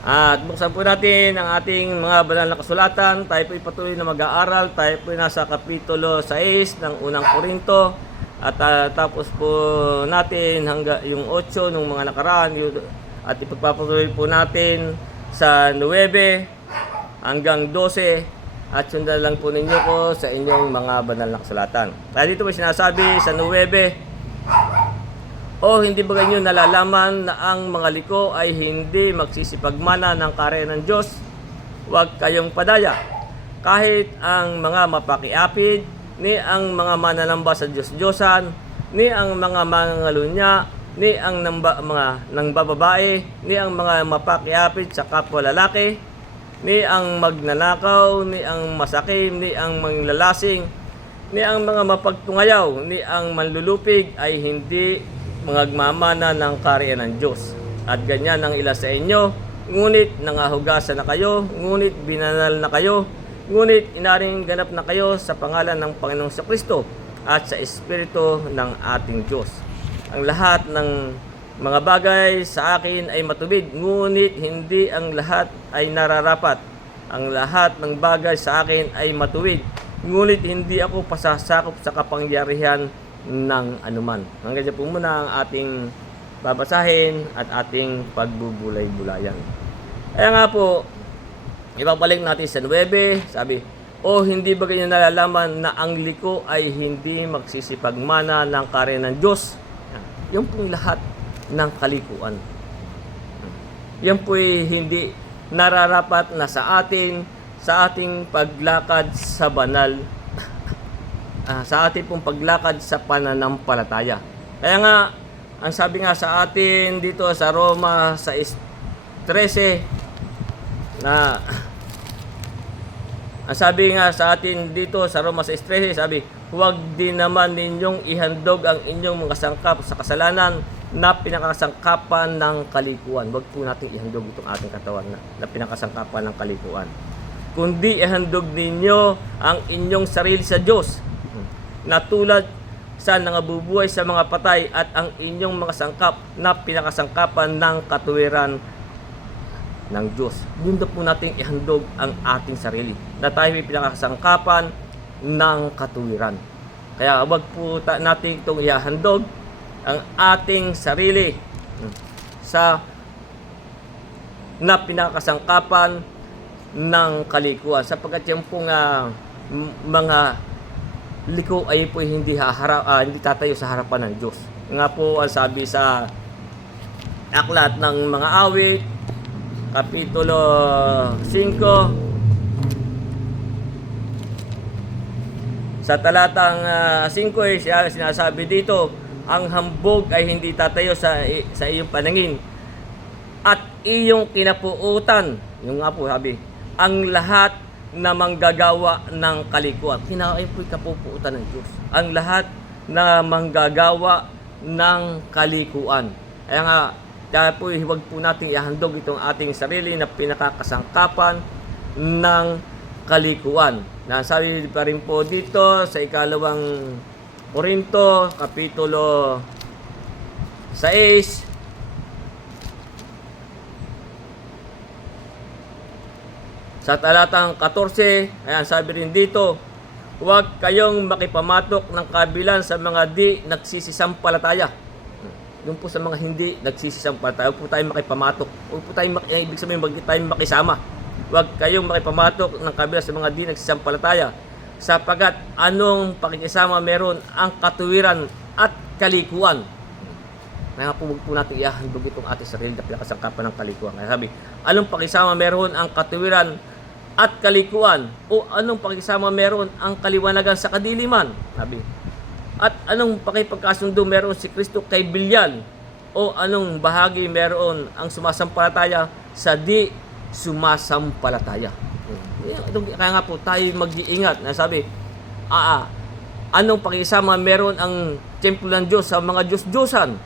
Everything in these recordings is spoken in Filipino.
At buksan po natin ang ating mga banal na kasulatan. Tayo po patuloy na mag-aaral. Tayo po nasa Kapitulo 6 ng unang Korinto. At tapos po natin hanggang yung 8 ng mga nakaraan. At ipagpapatuloy po natin sa 9 hanggang 12. At sundan lang po ninyo ko sa inyong mga banal na kasulatan. Dahil dito po sinasabi sa 9, o hindi ba ganyo nalalaman na ang mga liko ay hindi magsisipagmana ng kaharian ng Diyos? Huwag kayong padaya. Kahit ang mga mapakiapid, ni ang mga mananamba sa Diyos-Diyosan, ni ang mga mangangalunya, ni ang mga nangbababae, ni ang mga mapakiapid sa kapwa lalaki, ni ang magnanakaw, ni ang masakim, ni ang manglalasing, ni ang mga mapagtungayaw, ni ang manlulupig ay hindi mangagmamana ng kaharian ng Diyos. At ganyan ang ilan sa inyo, ngunit nangahugasan na kayo, ngunit binanal na kayo, ngunit inaring ganap na kayo sa pangalan ng Panginoong Kristo at sa Espiritu ng ating Diyos. Ang lahat ng mga bagay sa akin ay matubig, ngunit hindi ang lahat ay nararapat. Ang lahat ng bagay sa akin ay matuwid, ngunit hindi ako pasasakop sa kapangyarihan ng anuman. Hanggang dyan po muna ang ating babasahin at ating pagbubulay-bulayan. Kaya nga po, ibabalik natin sa 9, sabi, o hindi ba ganyan nalalaman na ang liko ay hindi magsisipagmana ng kaharian ng Diyos? Yung pong lahat ng kalikuan. Yan po'y hindi nararapat na sa atin, sa ating paglakad sa banal, sa ating pong paglakad sa pananampalataya. Kaya nga, ang sabi nga sa atin dito sa Roma 6:13, na ang sabi nga sa atin dito sa Roma 6:13, sabi, huwag din naman ninyong ihandog ang inyong mga sangkap sa kasalanan na pinakasangkapan ng kalikuan. Huwag po natin ihandog itong ating katawan na pinakasangkapan ng kalikuan. Kundi ihandog ninyo ang inyong sarili sa Diyos, na tulad sa nangabubuhay sa mga patay, at ang inyong mga sangkap na pinakasangkapan ng katuwiran ng Diyos. Doon po natin ihandog ang ating sarili, na tayo may pinakasangkapan ng katuwiran. Kaya wag po natin itong ihandog ang ating sarili sa na pinakasangkapan ng kalikuan, sapagkat yung pong mga liko ay po hindi tatayo sa harapan ng Diyos. Nga po ang sabi sa Aklat ng Mga Awit, Kapitulo 5, sa talatang 5 ay sinasabi dito, ang hambog ay hindi tatayo sa iyong panangin, at iyong kinapuutan, yung nga po sabi, ang lahat na manggagawa ng kalikuan. Ay po'y kapupuutan ng Diyos. Ang lahat na manggagawa ng kalikuan. Kaya po'y huwag po natin ihandog itong ating sarili na pinakakasangkapan ng kalikuan. Nasabi pa rin po dito sa 2 Korinto, Kapitulo 6, sa talatang 14, ayan, sabi rin dito, huwag kayong makipamatok ng kabilang sa mga di nagsisisampalataya. Yung po sa mga hindi nagsisisampalataya, huwag po tayong makipamatok. Huwag po tayong, ibig sabihin, huwag tayong makisama. Huwag kayong makipamatok ng kabilang sa mga di nagsisisampalataya, sapagat anong pakikisama meron ang katuwiran at kalikuan. Kaya po huwag po natin ihahandog itong ating sarili na pinakasangkapan ng kalikuan. Kaya sabi, anong pakisama meron ang katuwiran at kalikuan? O anong pakisama meron ang kaliwanagan sa kadiliman? Sabi, at anong pakipagkasundo meron si Kristo kay Bilial? O anong bahagi meron ang sumasampalataya sa di sumasampalataya? Kaya nga po tayo mag-iingat. Sabi, anong pakisama meron ang templo ng Diyos sa mga Diyos-Diyosan?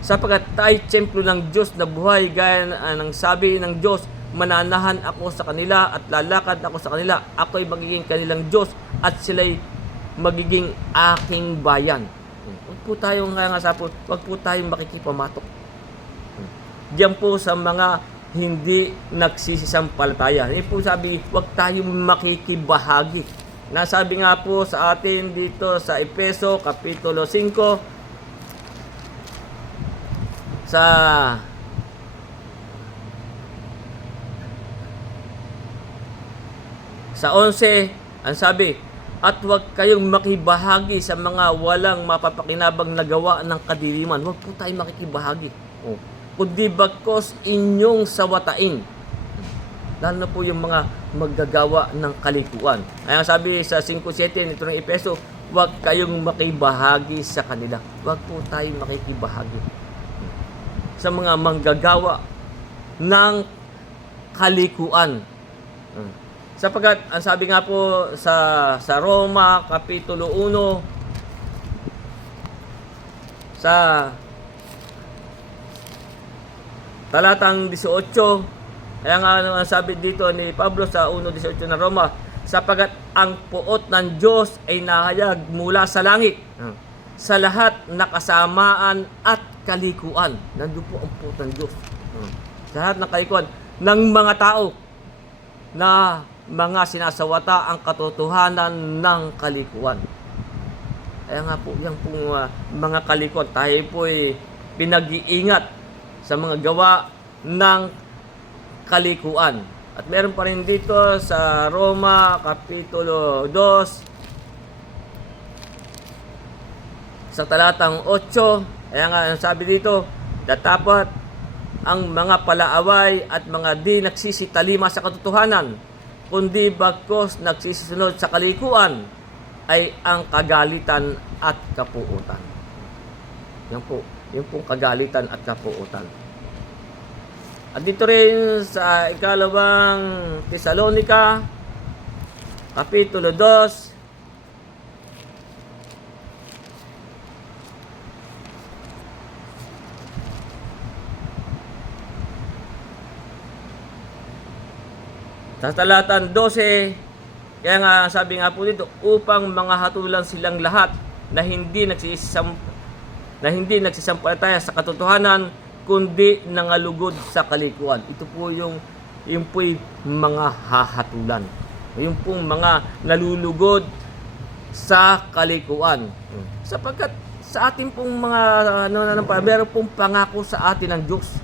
Sapagkat tayo templo ng Diyos na buhay, gaya ng sabi ng Diyos, mananahan ako sa kanila at lalakad ako sa kanila. Ako'y magiging kanilang Diyos at sila'y magiging aking bayan. Huwag po tayong makikipamatok. Diyan po sa mga hindi nagsisisampalataya. Yan po sabi, huwag tayong makikibahagi. Nasabi nga po sa atin dito sa Efeso Kapitulo 5 sa 11, ang sabi, at huwag kayong makibahagi sa mga walang mapapakinabang na gawa ng kadiliman. Huwag po tayong makikibahagi. Kundi bagkos inyong sawatain. Lalo na po yung mga maggagawa ng kalikuan. Kaya sabi sa 5:7 nito ng Efeso, huwag kayong makibahagi sa kanila. Huwag po tayong makikibahagi sa mga manggagawa ng kalikuan. Sapagkat ang sabi nga po sa Roma Kapitulo 1 sa talatang 18, kaya nga ang sabi dito ni Pablo sa 1:18 ng Roma, sapagkat ang puot ng Diyos ay nahayag mula sa langit sa lahat na kasamaan at kalikuan. Nandun po ang puot ng Diyos. Sa lahat ng kalikuan ng mga tao na mga sinasawata ang katotohanan ng kalikuan. Kaya nga po, yan pong mga kalikuan, tayo po ay pinag-iingat sa mga gawa ng kalikuan. At meron pa rin dito sa Roma Kapitulo 2 sa talatang 8, kaya nga sabi dito, datapat ang mga palaaway at mga di nagsisitalima sa katotohanan, kundi bagkos nagsisisunod sa kalikuan, ay ang kagalitan at kapuutan. Yan po, yung pong kagalitan at kapuutan. At dito rin sa ikalawang Tesalonica, Kapitulo 2, sa talatang 12, kaya nga sabi nga po dito, upang mga hatulan silang lahat na hindi nagsisampalataya sa katotohanan, kundi nangalugod sa kalikuan. Ito po yung po'y mga hahatulan. Yung pong mga nalulugod sa kalikuan. Sapagkat sa ating pong mga meron pong pangako sa atin ng Diyos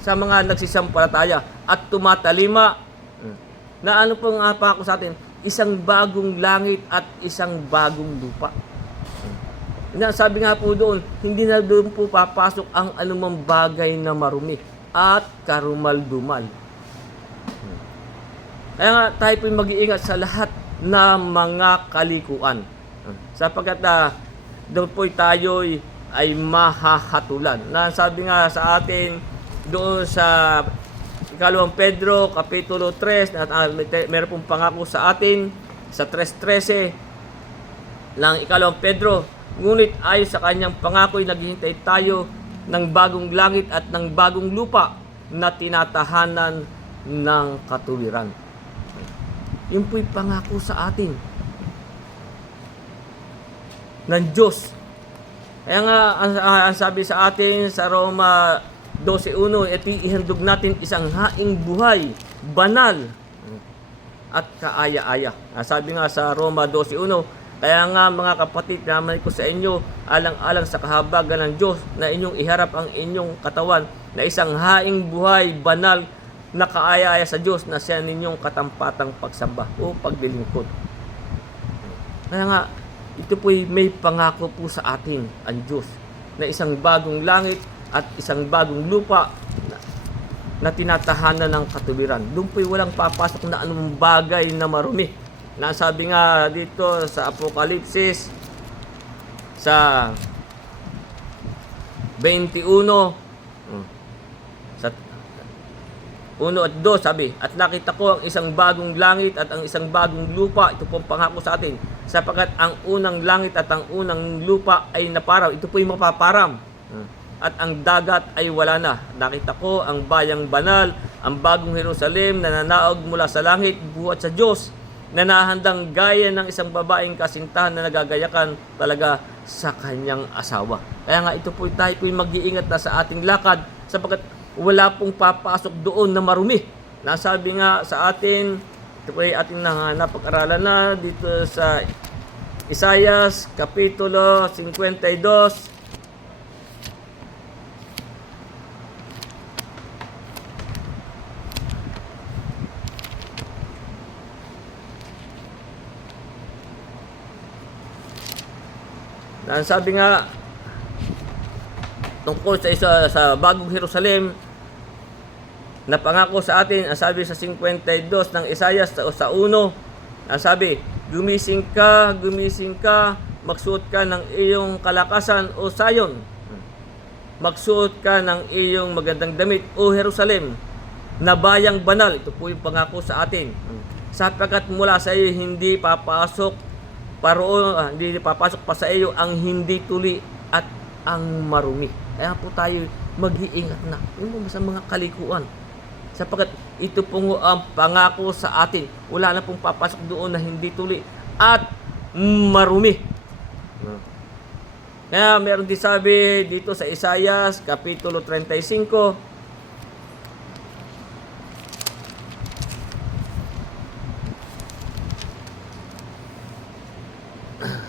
sa mga nagsisampalataya at tumatalima, na ano pong pangako sa atin? Isang bagong langit at isang bagong lupa. Sabi nga po doon, hindi na doon po papasok ang anumang bagay na marumi at karumal-dumal. Kaya nga tayo po mag-iingat sa lahat na mga kalikuan. Sapagkat doon po tayo ay mahahatulan. Sabi nga sa atin doon sa Ikalawang Pedro, Kapitulo 3, at meron pong pangako sa atin sa 3:13 ng Ikalawang Pedro, ngunit ayon sa kanyang pangako ay naghihintay tayo ng bagong langit at ng bagong lupa na tinatahanan ng katuwiran. Yun po'y pangako sa atin ng Diyos. Kaya nga, ang sabi sa atin sa Roma 12:1, ito ihandog natin isang haing buhay, banal at kaaya-aya. Sabi nga sa Roma 12:1, kaya nga mga kapatid, naman ko sa inyo, alang-alang sa kahabagan ng Diyos, na inyong iharap ang inyong katawan na isang haing buhay, banal na kaaya-aya sa Diyos, na siya ninyong katampatang pagsamba o paglilingkod. Kaya nga, ito po'y may pangako po sa atin ang Diyos, na isang bagong langit at isang bagong lupa na tinatahanan ng katuwiran. Doon po'y walang papasok na anong bagay na marumi. Nasabi nga dito sa Apokalipsis sa 21 sa 1 at 2, sabi, at nakita ko ang isang bagong langit at ang isang bagong lupa. Ito po ang pangako sa atin, sapagkat ang unang langit at ang unang lupa ay naparaw. Ito po'y mapaparam. At ang dagat ay wala na. Nakita ko ang bayang banal, ang bagong Jerusalem na nanaog mula sa langit, buhat sa Diyos, na nahandang gaya ng isang babaeng kasintahan na nagagayakan talaga sa kanyang asawa. Kaya nga ito po tayo po mag-iingat na sa ating lakad, sapagkat wala pong papasok doon na marumi. Nasabi nga sa atin, ito po ay ating napag-aralan na dito sa Isaias Kapitulo 52. Sabi nga tungkol sa bagong Jerusalem na pangako sa atin, ang sabi sa 52 ng Isaias sa 1, ang sabi, gumising ka, magsuot ka ng iyong kalakasan o Sayon. Magsuot ka ng iyong magandang damit o Jerusalem, na bayang banal. Ito po yung pangako sa atin. Sapagkat mula sa iyo hindi papasok hindi papasok pa sa iyo ang hindi tuli at ang marumi. Kaya po tayo mag-iingat na yung sa mga kalikuan. Sapagkat ito po ang pangako sa atin. Wala na pong papasok doon na hindi tuli at marumi. Kaya meron din sabi dito sa Isaias Kapitulo 35.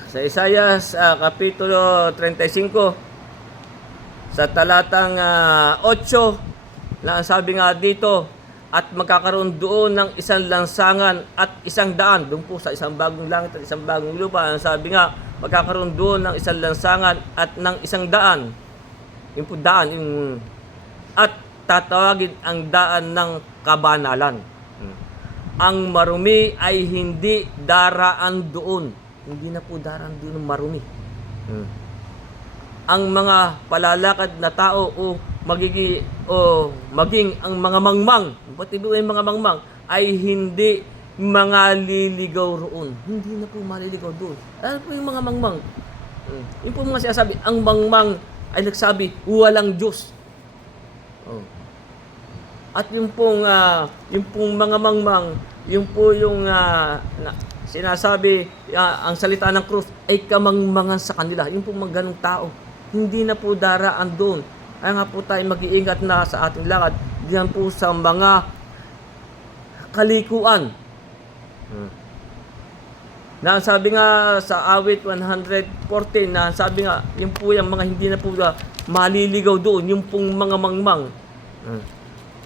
Sa Isaias Kapitulo 35 sa talatang 8 na sabi nga dito, at magkakaroon doon ng isang lansangan at isang daan. Doon po sa isang bagong langit at isang bagong lupa, ang sabi nga magkakaroon doon ng isang lansangan at ng isang daan. Yung po daan, at tatawagin ang daan ng kabanalan. Ang marumi ay hindi daraan doon. Hindi na po daraan doon ng marumi. Ang mga palalakad na tao o maging ang mga mangmang, pati yung mga mangmang, ay hindi mga liligaw roon. Hindi na po maliligaw doon. Ano po yung mga mangmang? Yung po mga sinasabi, ang mangmang ay nagsabi, walang Diyos. At yung pong mga mangmang, yung po yung sinasabi, ang salita ng krus ay kamangmangan sa kanila. Yung po mga ganong tao, hindi na po daraan doon. Kaya nga po tayo mag-iingat na sa ating lakad diyan po sa mga kalikuan. Na sabi nga sa awit 114, na sabi nga, yung po yung mga hindi na po maliligaw doon, yung pong mga mangmang.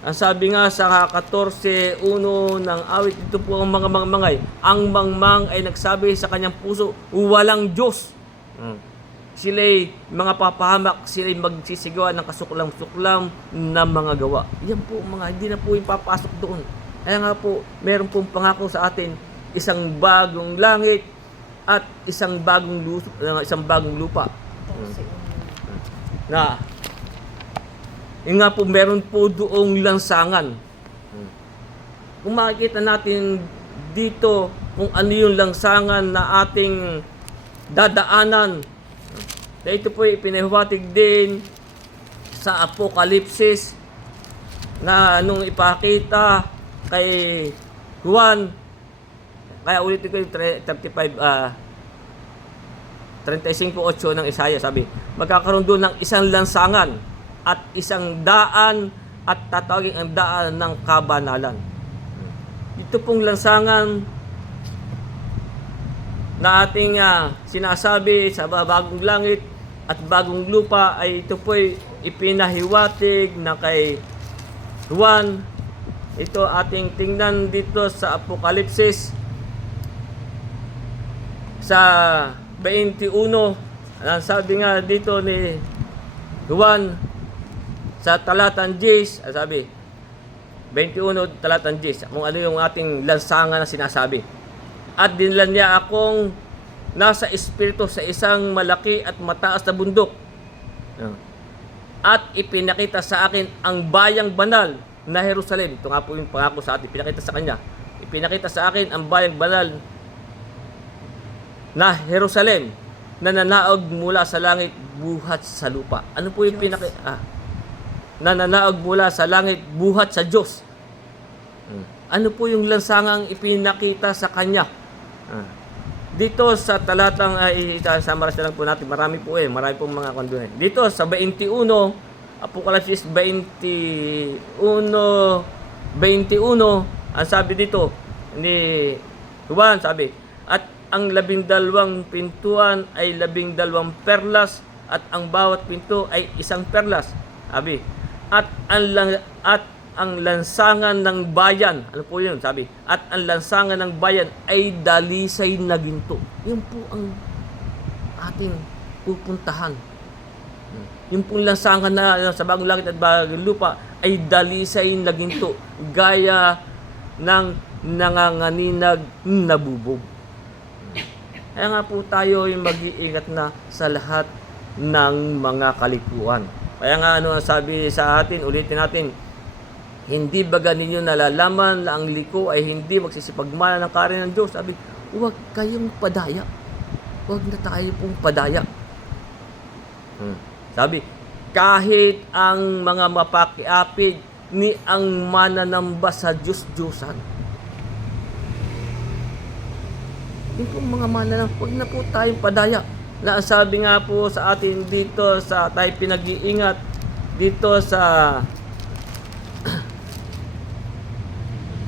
Ang sabi nga sa 14:1 ng awit, ito po ang mga mangmangay. Ang mangmang ay nagsabi sa kanyang puso, walang Diyos. Sila'y mga papahamak, sila'y magsisigawa ng kasuklam-suklam na mga gawa. Yan po mga hindi na po yung papasok doon. Kaya nga po, meron pong pangako sa atin, isang bagong langit at isang bagong lupa. Na yung nga po, meron po doong lansangan. Kung makikita natin dito kung ano yung lansangan na ating dadaanan, na ito po ipinahiwatig din sa Apokalipsis na nung ipakita kay Juan. Kaya ulitin ko yung 35:8 ng Isaiah, sabi, magkakaroon doon ng isang lansangan at isang daan at tatawagin ang daan ng kabanalan. Ito pong lansangan na ating sinasabi sa bagong langit at bagong lupa ay ito po'y ipinahiwatig na kay Juan. Ito ating tingnan dito sa Apokalipsis sa 21. Sabi nga dito ni Juan sa talatang 10, sabi 21 talatang 10, kung ano yung ating lansangan na sinasabi. At dinlan niya akong nasa espiritu sa isang malaki at mataas na bundok. At ipinakita sa akin ang bayang banal na Jerusalem. Ito nga po yung pangako sa atin, pinakita sa kanya. Ipinakita sa akin ang bayang banal na Jerusalem na nanaog mula sa langit buhat sa lupa. Ano po yung pinakita? Nananaog mula sa langit buhat sa Diyos. Ano po yung lansangang ipinakita sa kanya? Dito sa talatang, summarize na lang po natin, marami pong mga kondone. Dito sa 21, Apokalipsis 21:21, ang sabi dito ni Juan, sabi, at ang 12 pintuan ay 12 perlas, at ang bawat pinto ay isang perlas. Sabi, at ang lansangan ng bayan, ano po yun? Sabi, at ang lansangan ng bayan ay dalisay na ginto. Yun po ang ating pupuntahan. Yung pong lansangan na sa bagong langit at bagong lupa ay dalisay na ginto, gaya ng nanganganinag na bubog. Kaya nga po tayo ay mag-iingat na sa lahat ng mga kalikuan. Kaya nga ano ang sabi sa atin, ulitin natin, hindi baga ninyo nalalaman na ang liko ay hindi magsisipagmana ng karin ng Diyos? Sabi, huwag kayong padaya. Huwag na tayo pong padaya. Sabi, kahit ang mga mapakiapid ni ang mananamba sa Diyos-Diyosan. Yung pong mga mananamba, huwag na po tayong padaya. Na ang sabi nga po sa atin dito sa tayo pinag-iingat dito sa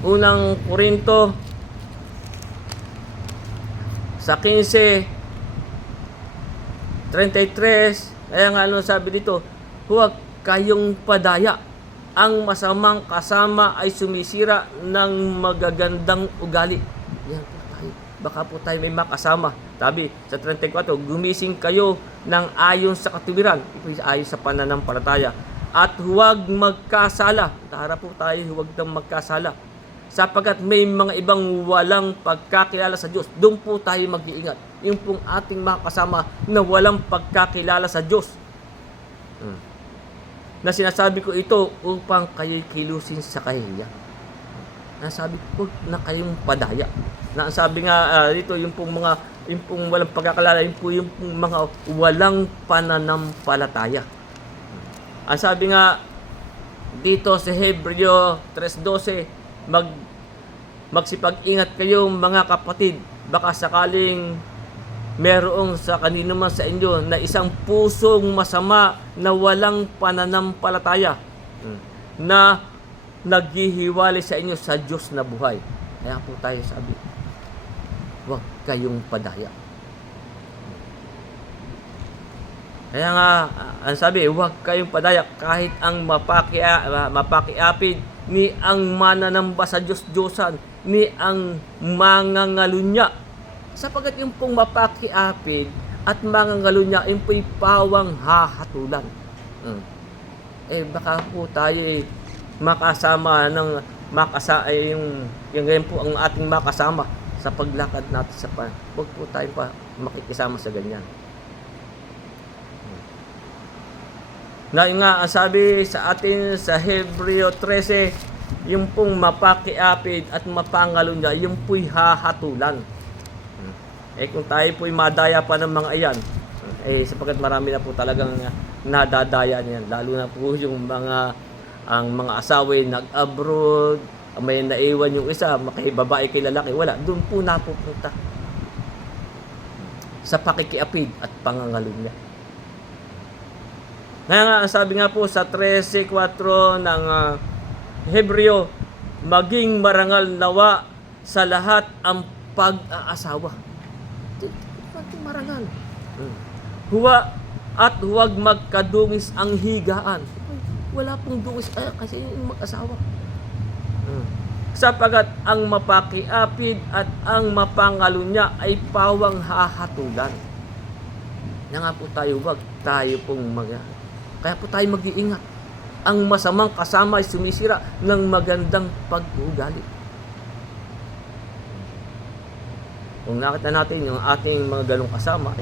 unang Korinto sa 15:33, kaya nga ano sabi dito, huwag kayong padaya. Ang masamang kasama ay sumisira ng magagandang ugali. Yan po tayo. Baka po tayo may makasama. Sabi sa 34, gumising kayo ng ayon sa katuwiran. Ito ay ayon sa pananampalataya. At huwag magkasala. Tara po tayo, huwag nang magkasala. Sapagkat may mga ibang walang pagkakilala sa Diyos. Doon po tayo mag-iingat. Yung pong ating makasama na walang pagkakilala sa Diyos. Na sinasabi ko ito upang kayo'y kilusin sa kahihiyan. Nasabi ko na kayong padaya. Na sabi nga dito yung pong walang pagkakilala, yung pong mga walang pananampalataya. Ang sabi nga dito sa Hebreo 3:12, magsipag-ingat kayo mga kapatid, baka sakaling merong sa kanino man sa inyo na isang pusong masama na walang pananampalataya na naghihiwalay sa inyo sa Diyos na buhay. Kaya po tayo sabi, huwag kayong padaya. Kaya nga, ang sabi, huwag kayong padaya kahit ang mapakiapid ni ang mananamba sa Diyos-Diyosan, ni ang mangangalunya. Sapagkat yung pong mapakiapid at mangangalunya, yung po'y pawang hahatulan. Baka po tayo makasama ng yung ganyan po ang ating makasama sa paglakad natin sa pan. Huwag po tayo pa makikisama sa ganyan. Na nga, ang sabi sa atin sa Hebreo 13, yung pong mapakiapid at mapangalunya, yung po'y hahatulan. Kung tayo po'y madaya pa ng mga iyan, sapagkat marami na po talagang nadadaya niyan. Lalo na po yung mga asawa nag-abroad, may naiwan yung isa, babae kay lalaki, wala. Doon po napupunta sa pakikiapid at pangangalunya. Kaya nga, sabi nga po sa 13:4 ng Hebreo, maging marangal nawa sa lahat ang pag-aasawa. Marangal. Huwag magkadungis ang higaan. Wala pong dungis kasi yung mag-asawa. Sapagkat ang mapakiapid at ang mapangalunya ay pawang hahatulan. Kaya nga po tayo, huwag tayo pong kaya po tayo mag-iingat. Ang masamang kasama ay sumisira ng magandang pag-uugali. Kung nakita natin yung ating mga ganong kasama,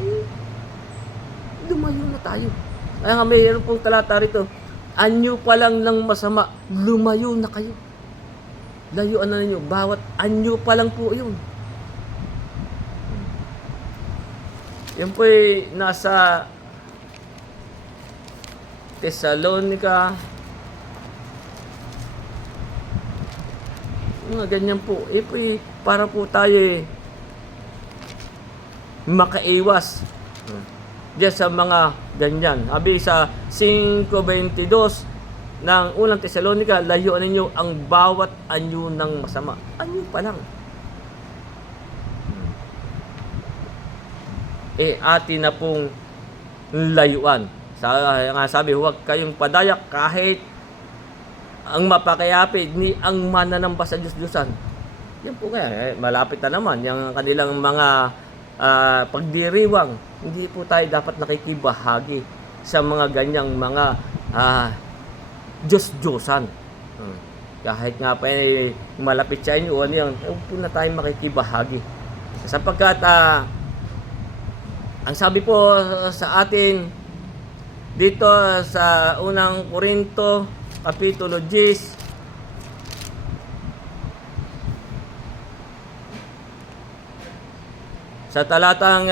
lumayo na tayo. Kaya nga mayroon pong talata rito, anyo pa lang ng masama, lumayo na kayo. Layuan na ninyo, bawat anyo pa lang po yun. Yan po'y nasa Thessalonica. Mga ganyan po. Po'y para po tayo makaiwas diyan sa mga ganyan. Sabi sa 5:22 ng unang Tesalonica, layuan ninyo ang bawat anyo ng masama. Anyo pa lang. Atin na pong layuan. Sabi, huwag kayong padayak kahit ang mapakayapid ni ang mananamba sa Diyos-Diyosan. Yan po kaya, malapit na naman yung kanilang mga pagdiriwang. Hindi po tayo dapat nakikibahagi sa mga ganyang mga Diyos-Diyosan. Kahit nga pa malapit sa inyo, ano yan, huwag po na tayo makikibahagi. Sapagkat ang sabi po sa atin dito sa unang Korinto Kapitulo 10, sa talatang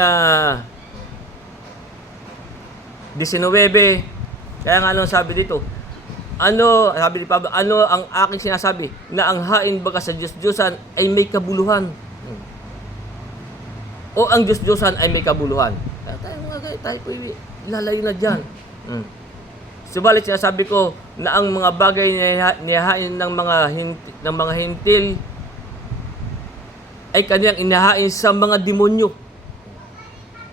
19, kaya nga anong sabi dito? Sabi ni Pablo, ano ang aking sinasabi? Na ang hain baga sa Diyos-Diyosan ay may kabuluhan. O ang Diyos-Diyosan ay may kabuluhan. Tayo po lalayo na dyan. Subalit sinasabi ko na ang mga bagay na nihahain ng mga hintil ay kanyang inahain sa mga demonyo.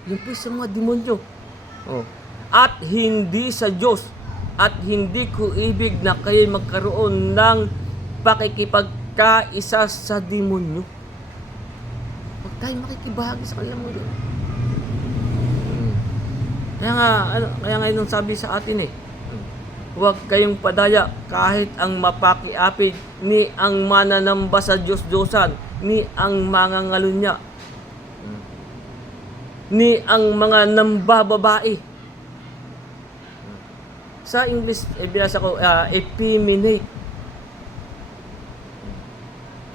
Yan po sa mga demonyo. At hindi sa Diyos. At hindi ko ibig na kayo magkaroon ng pakikipagkaisa sa demonyo. Huwag tayo makikibahagi sa kanilang mundo. Kaya nga nung sabi sa atin huwag kayong padaya kahit ang mapakiapid ni ang mananamba sa Diyos-Diyosan, ni ang mga ngalunya, ni ang mga nambababae. Sa English, binasa ko, effeminate.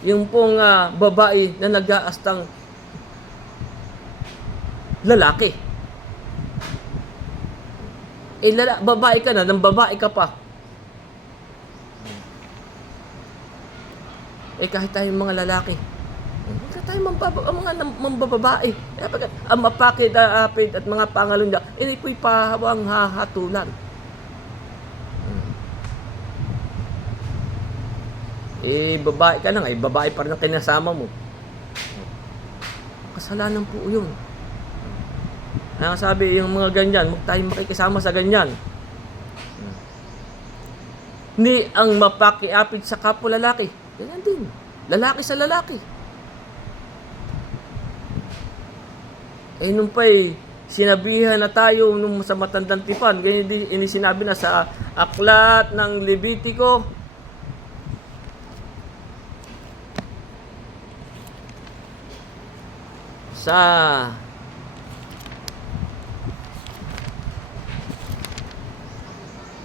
Yung pong babae na nag-aastang lalaki. Babae ka na, nang babae ka pa. Kahit tayong mga lalaki, kahit tayong mga mambababae, ang mapakid, apid at mga pangalunda, hindi po'y pahawang hahatulan. Babae ka na nga, babae pa rin ang kinasama mo. Kasalanan po yun. Kaya sabi, yung mga ganyan, huwag tayong makikisama sa ganyan. Ni ang mapakiapid sa kapwa lalaki. Ganyan din. Lalaki sa lalaki. Nung pa'y sinabihan na tayo nung sa matandang tipan, ganyan din sinabi na sa aklat ng Levitico, sa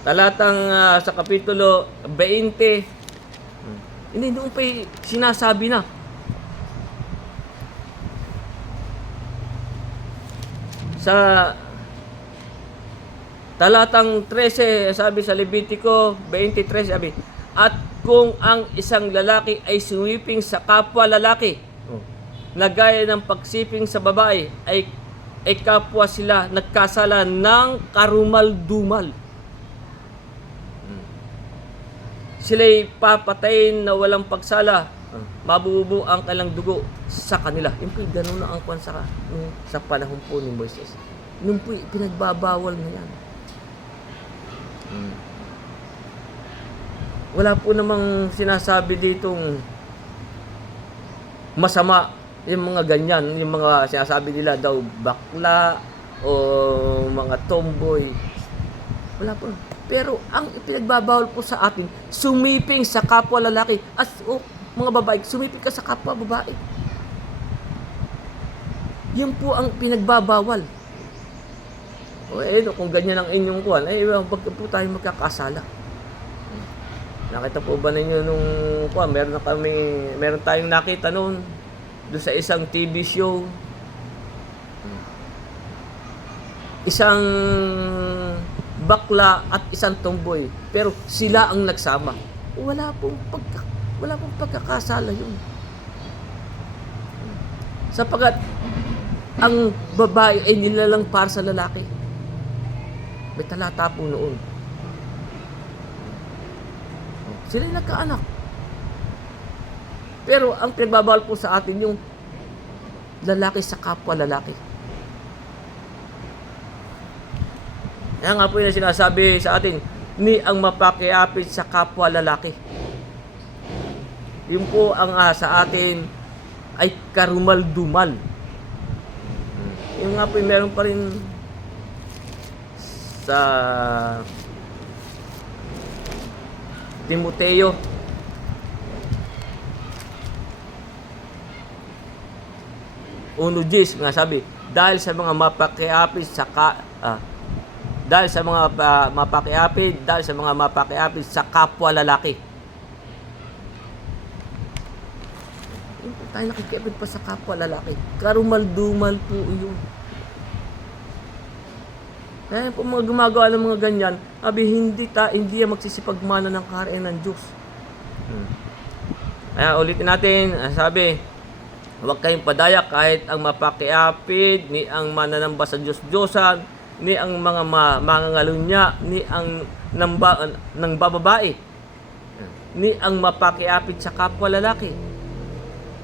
talatang sa Kapitulo 20, hindi doon pa sinasabi na sa talatang 13, sabi sa Levitico 23, sabi, at kung ang isang lalaki ay sumiping sa kapwa lalaki na gaya ng pagsiping sa babae, ay kapwa sila nagkasala ng karumal-dumal. Sila'y papatayin na walang pagsala, mabubuo ang kanilang dugo sa kanila. Yung po, gano'n na ang kwan sa panahon po ni Moises. Yung po, pinagbabawal na yan. Wala po namang sinasabi ditong masama yung mga ganyan, yung mga sinasabi nila daw bakla o mga tomboy. Wala po. Pero ang pinagbabawal po sa atin, sumiping sa kapwa lalaki. Mga babae, sumiping ka sa kapwa babae. Yan po ang pinagbabawal. Kung ganyan ang inyong kuwan, wag po tayo magkakasala. Nakita po ba ninyo nung kuwan, meron tayong nakita noon doon sa isang TV show. Isang bakla at isang tomboy, pero sila ang nagsama. Wala pong pagkakasala yun. Sapagat ang babae ay nilalang para sa lalaki. May talata po noon. Sila'y nagkaanak. Pero ang pinagbabawal po sa atin yung lalaki sa kapwa lalaki. Kaya nga po yung sinasabi sa atin, ni ang mapakiapit sa kapwa lalaki. Yun po ang sa atin ay karumal-dumal. Yung nga po meron pa rin sa Timoteo. Uno Gis nga sabi, dahil sa mga mapakiapit dahil sa mga mapakiapit sa kapwa lalaki. Hindi po tayo nakikiapit pa sa kapwa lalaki. Karumal-dumal po yun. Kaya po mga gumagawa ng mga ganyan, hindi yan magsisipagmana ng kaharian ng Diyos. Kaya ulitin natin, sabi, huwag kayong padaya kahit ang mapakiapid, ni ang mananamba sa Diyos-Diyosan, ni ang mga mangangalunya, ni ang nang bababae, ni ang mapakiapid sa kapwa lalaki,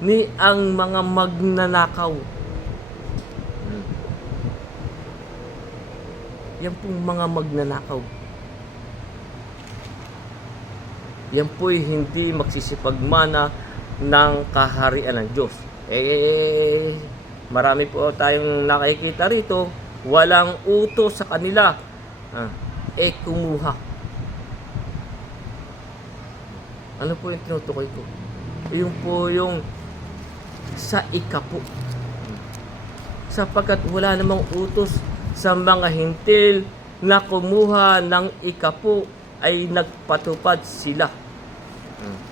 ni ang mga magnanakaw. Yan pong mga magnanakaw. Yan po'y hindi magsisipagmana ng kaharian ng Diyos. Marami po tayong nakikita rito, walang utos sa kanila, kumuha. Ano po yung tinutukoy ko? Yung po yung sa ikapo. Sapagkat wala namang utos sa mga hintil na kumuha ng ikapo ay nagpatupad sila.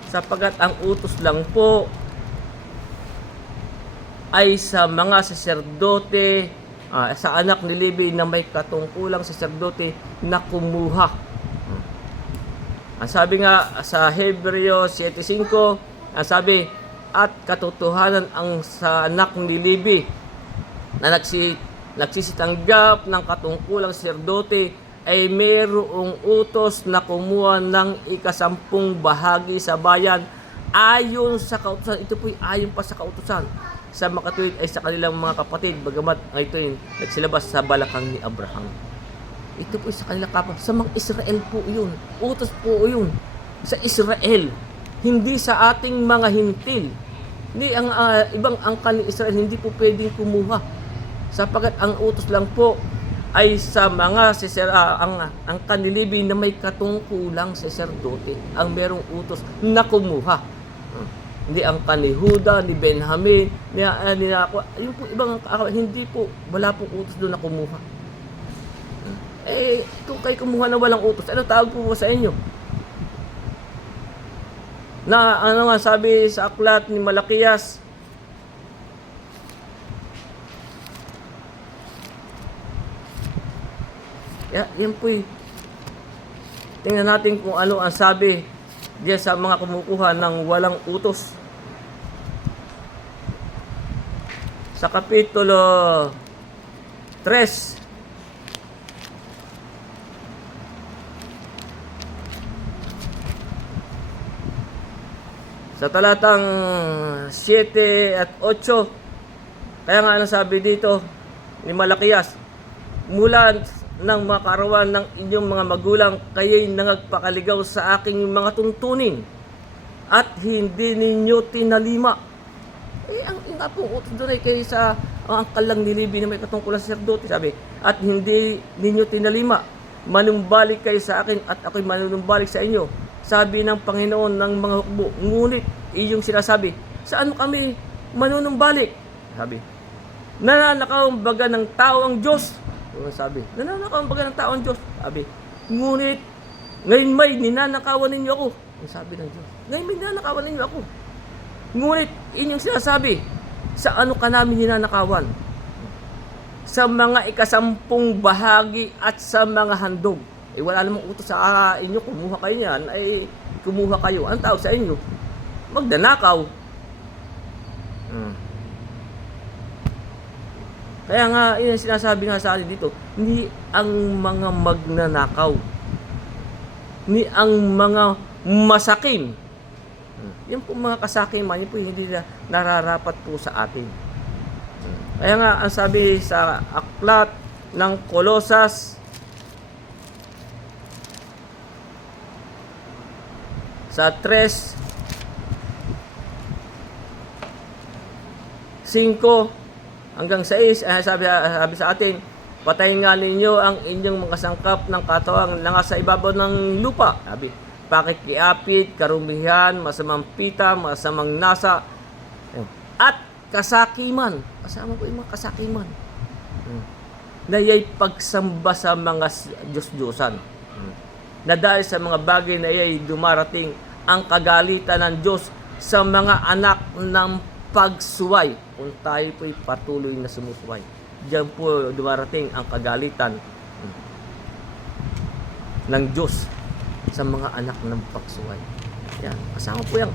Sapagkat ang utos lang po ay sa mga saserdote, sa anak ni Levi na may katungkulang saserdote na kumuha. Ang sabi nga sa Hebreo 7:5, ang sabi, at katotohanan ang sa anak ni Levi na nagsisitanggap ng katungkulang saserdote ay mayroong utos na kumuha ng 10 bahagi sa bayan ayon sa kautusan. Ito po'y ayon pa sa kautusan. Sa makatuwid ay sa kanilang mga kapatid, bagamat ito yung nagsilabas sa balakang ni Abraham. Ito po sa kanilang kapatid. Sa mga Israel po yun. Utos po yun. Sa Israel. Hindi sa ating mga hintil. Hindi ang ibang angkan ni Israel, hindi po pwedeng kumuha. Sapagkat ang utos lang po ay sa mga ang kanilibi na may katungkulang saserdote ang merong utos na kumuha. Hindi ang kanihuda, ni Benjamin, yung po ibang hindi po, wala pong utos doon na kumuha. Kung kayo kumuha na walang utos, ano tawag po sa inyo? Na ano nga sabi sa aklat ni Malakias, yan po tingnan natin kung ano ang sabi diyan sa mga kumukuha ng walang utos. Sa Kapitulo 3, sa talatang 7 at 8, kaya nga ano sabi dito ni Malakias, mula ng mga kaarawan ng inyong mga magulang, kayo'y nangagpakaligaw sa aking mga tuntunin at hindi ninyo tinalima. Ang nga pong utos doon ay kayo sa ang kalang nilibi na may katungkulan sa sacerdote, sabi, at hindi ninyo tinalima. Manumbalik kayo sa akin at ako'y manunumbalik sa inyo, sabi ng Panginoon ng mga hukbo. Ngunit iyong sinasabi, saan kami manunumbalik? Sabi, nananakaw ang baga ng tao ang Diyos. Sabi, nananakaw ang baga ng tao ang Diyos. Sabi, ngunit ngayon may ninanakawan ninyo ako. Sabi ng Diyos, ngayon may ninanakawan ninyo ako. Ngunit inyong sinasabi, sa ano ka namin ninanakawan? Sa mga 10 bahagi at sa mga handog. Wala namang utos sa inyo, kumuha kayo niyan, kumuha kayo. Ang tawag sa inyo, magdanakaw. Kaya nga, yun ang sinasabi nga sa atin dito, ni ang mga magnanakaw, ni ang mga masakim. Yan po mga kasakiman, yun po hindi na nararapat po sa atin. Kaya nga, ang sabi sa aklat ng Kolosas, sa 3:5 hanggang 6, sabi sa atin, patayin nga ninyo ang inyong mga sangkap ng katawang na sa ibabaw ng lupa. Sabi, pakikiapit, karumihan, masamang pita, masamang nasa, at kasakiman. Kasama ko yung mga kasakiman. Na yay pagsamba sa mga Diyos-Diyosan. Na dahil sa mga bagay na yay dumarating ang kagalitan ng Diyos sa mga anak ng pagsuway. Kung tayo po'y patuloy na sumusuway, diyan po dumarating ang kagalitan ng Diyos sa mga anak ng pagsuway. Yan, kasama po yung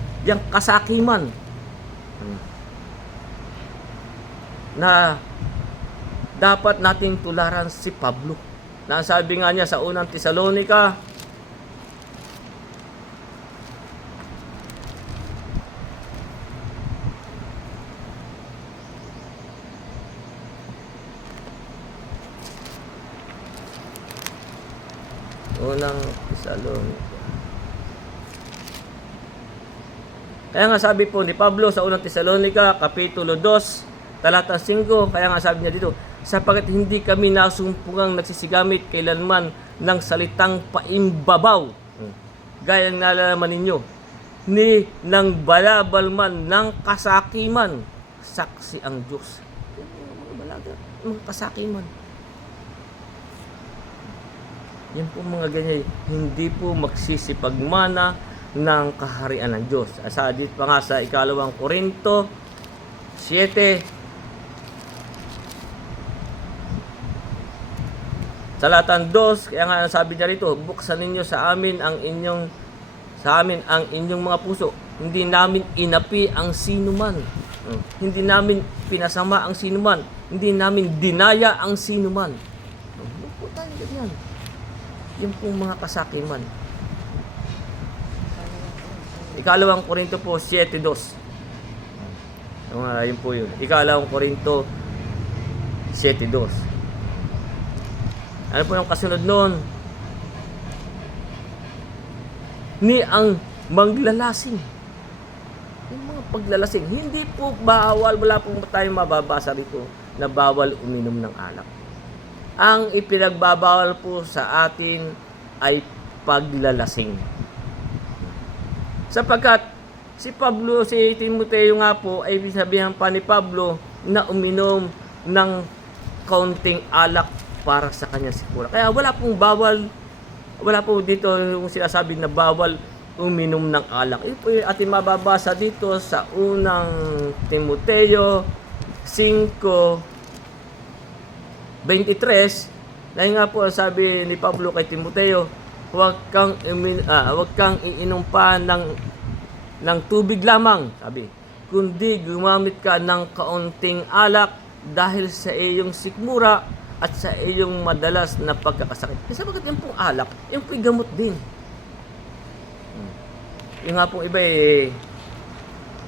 kasakiman na dapat nating tularan si Pablo. Na sabi nga niya sa unang Tesalonica, kaya nga sabi po ni Pablo sa unang Tesalonica, Kapitulo 2, talata 5, kaya nga sabi niya dito, sapagkat hindi kami nasumpungang nagsisigamit kailanman ng salitang paimbabaw, gaya ng nalalaman ninyo, ni ng balabal man ng kasakiman, saksi ang Diyos. Mga kasakiman. Yan po mga ganyan, hindi po magsisipagmana ng kaharian ng Diyos. Sa dito pa nga sa 2 Korinto 7, talatan 2, kaya nga sabi niya rito, buksan ninyo sa amin ang inyong mga puso. Hindi namin inapi ang sinuman. Hindi namin pinasama ang sinuman. Hindi namin dinaya ang sinuman. Ano po tayo ganyan? Yung pong mga kasakiman. 2 Korinto po 7:2. Yun po yun. 2 Korinto 7:2. Ano po yung kasunod noon? Ni ang maglalasing. Yung mga paglalasing. Hindi po bawal, wala po tayong mababasa rito na bawal uminom ng alak. Ang ipinagbabawal po sa atin ay paglalasing. Sapagkat si Timoteo nga po ay sabihan pa ni Pablo na uminom ng kaunting alak para sa kanyang sikmura. Kaya wala po dito yung sinasabi na bawal uminom ng alak. Ito po yung ating mababasa dito sa unang Timoteo 5:23, dahil nga po sabi ni Pablo kay Timoteo, huwag kang iinom pa ng tubig lamang, sabi, kundi gumamit ka ng kaunting alak dahil sa iyong sikmura at sa iyong madalas na pagkakasakit. Kasi bakit yung pong alak, yung po'y gamot din. Yung nga pong iba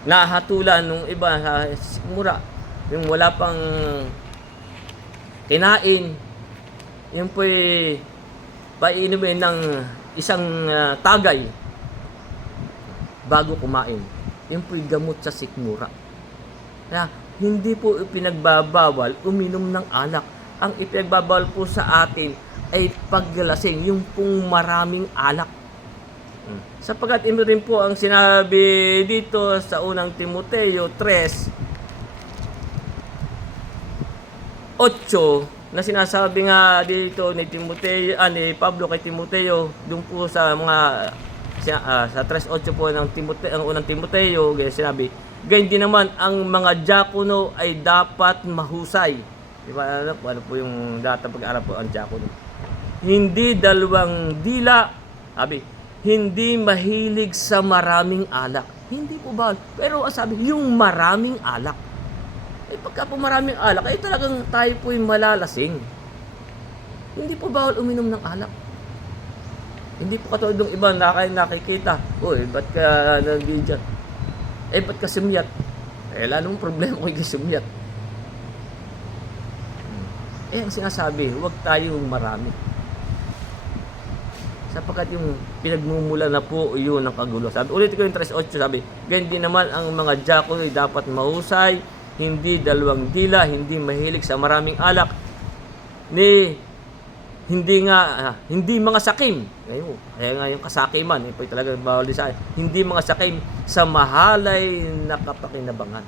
nahatulan nung iba sa sikmura, yung wala pang kinain, yun po'y paiinumin ng isang tagay bago kumain. Yun po'y gamot sa sikmura. Kaya hindi po ipinagbabawal uminom ng alak. Ang ipinagbabawal po sa atin ay paglasing, yung pong maraming alak. Sapagkat ito rin po ang sinabi dito sa unang Timoteo 3:8, na sinasabi nga dito ni Pablo kay Timoteo, doon po sa mga sa 3:8 po ng ang unang Timoteo, ganyan sinabi, ganyan din naman ang mga diakono ay dapat mahusay. Diba, ano po yung data pag-arap po ang diakono? Hindi dalawang dila, sabi, hindi mahilig sa maraming alak. Hindi po ba? Pero sabi, yung maraming alak. pagka po maraming alak, ay talagang tayo po'y malalasing. Hindi po bawal uminom ng alak. Hindi po katulad ng iba na kayo nakikita. Uy, ba't ka nandiyan? Ba't ka sumiyat? Wala namang problema kung ikay sumiyat. Ang sinasabi, huwag tayong marami. Sapagkat yung pinagmumula na po yun ng kagulo. Sabi, ulit ko yung 3.8, sabi, ganyan din naman ang mga diakon ay dapat mahusay, hindi dalawang dila, hindi mahilig sa maraming alak, hindi mga sakim. Ngayon, kaya nga yung kasakiman, po talaga bawal din sa akin. Hindi mga sakim sa mahalay na kapakinabangan.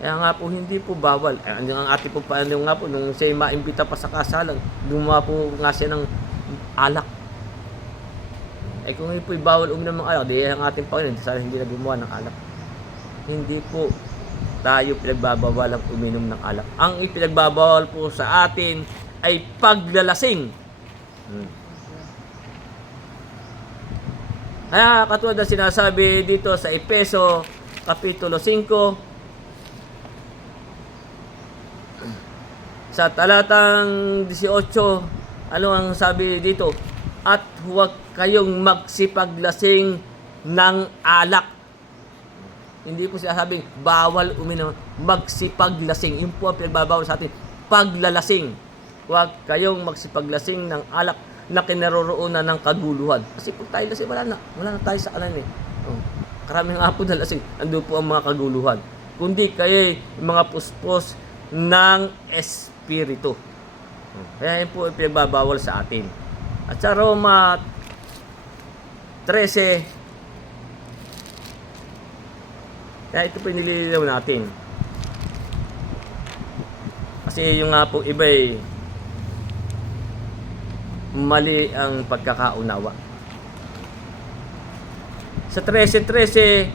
Kaya nga po, hindi po bawal. Ang ate po paano nga po, nung siya maimbita pa sa kasalan, gumawa po nga siya ng alak. Kung hindi po bawal uminom ng alak, di ang ating Panginoon, sana hindi na gumawa ng alak. Hindi po tayo pinagbabawal ang uminom ng alak. Ang ipinagbabawal po sa atin ay paglalasing. Kaya katulad na sinasabi dito sa Efeso Kapitulo 5, sa talatang 18, ano ang sabi dito? At huwag kayong magsipaglasing ng alak. Hindi po sinasabing bawal uminom, magsipaglasing. Yun po ang pinagbabawal sa atin, paglalasing. Huwag kayong magsipaglasing ng alak na kinaroroonan ng kaguluhan. Kasi pag tayo lasing, wala na tayo sa kanan Karami nga po na lasing, ando po ang mga kaguluhan. Kundi kayo mga puspos ng Espiritu. Kaya yun po ang pinagbabawal sa atin. At sa Roma 13, kaya ito po nililinaw natin. Kasi yung nga po iba'y mali ang pagkakaunawa. Sa 13:13